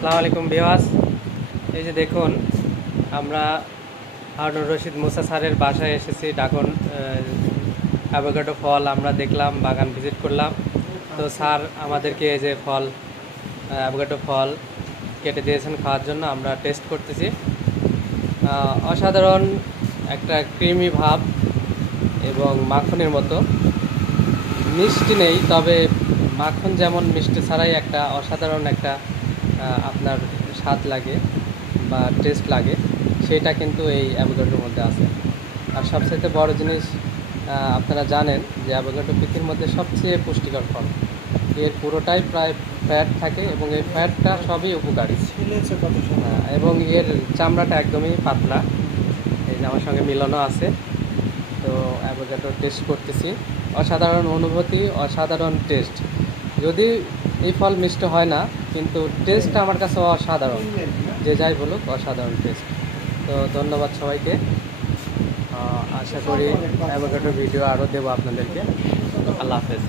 আসসালামু আলাইকুম বিওয়াস এই যে দেখুন, আমরা হারুন রশিদ মুসা স্যারের বাসায় এসেছি, ডাকন অ্যাভোকাডো ফল আমরা দেখলাম, বাগান ভিজিট করলাম। তো স্যার আমাদেরকে এই যে ফল অ্যাভোকাডো ফল কেটে দিয়েছেন খাওয়ার জন্য, আমরা টেস্ট করতেছি। অসাধারণ একটা ক্রিমি ভাব এবং মাখনের মতো। মিষ্টি নেই, তবে মাখন যেমন মিষ্টি ছাড়াই একটা অসাধারণ একটা আপনার স্বাদ লাগে বা টেস্ট লাগে, সেটা কিন্তু এই অ্যাভোকাডোর মধ্যে আছে। আর সবচাইতে বড় জিনিস আপনারা জানেন যে অ্যাভোকাডো পৃথিবীর মধ্যে সবচেয়ে পুষ্টিকর ফল। এর পুরোটাই প্রায় ফ্যাট থাকে এবং এই ফ্যাটটা সবই উপকারী। এবং এর চামড়াটা একদমই পাতলা। এই যে আমার সঙ্গে মিলনও আছে। তো অ্যাভোকাডো টেস্ট করতেছি। অসাধারণ অনুভূতি, অসাধারণ টেস্ট যদি এই ফল মিষ্টি হয় না, কিন্তু টেস্টটা আমার কাছে অসাধারণ। যে যাই বলুক, অসাধারণ টেস্ট তো ধন্যবাদ সবাইকে। আশা করি অ্যাভোকাডো ভিডিও আরও দেবো আপনাদেরকে। আল্লাহ হাফেজ।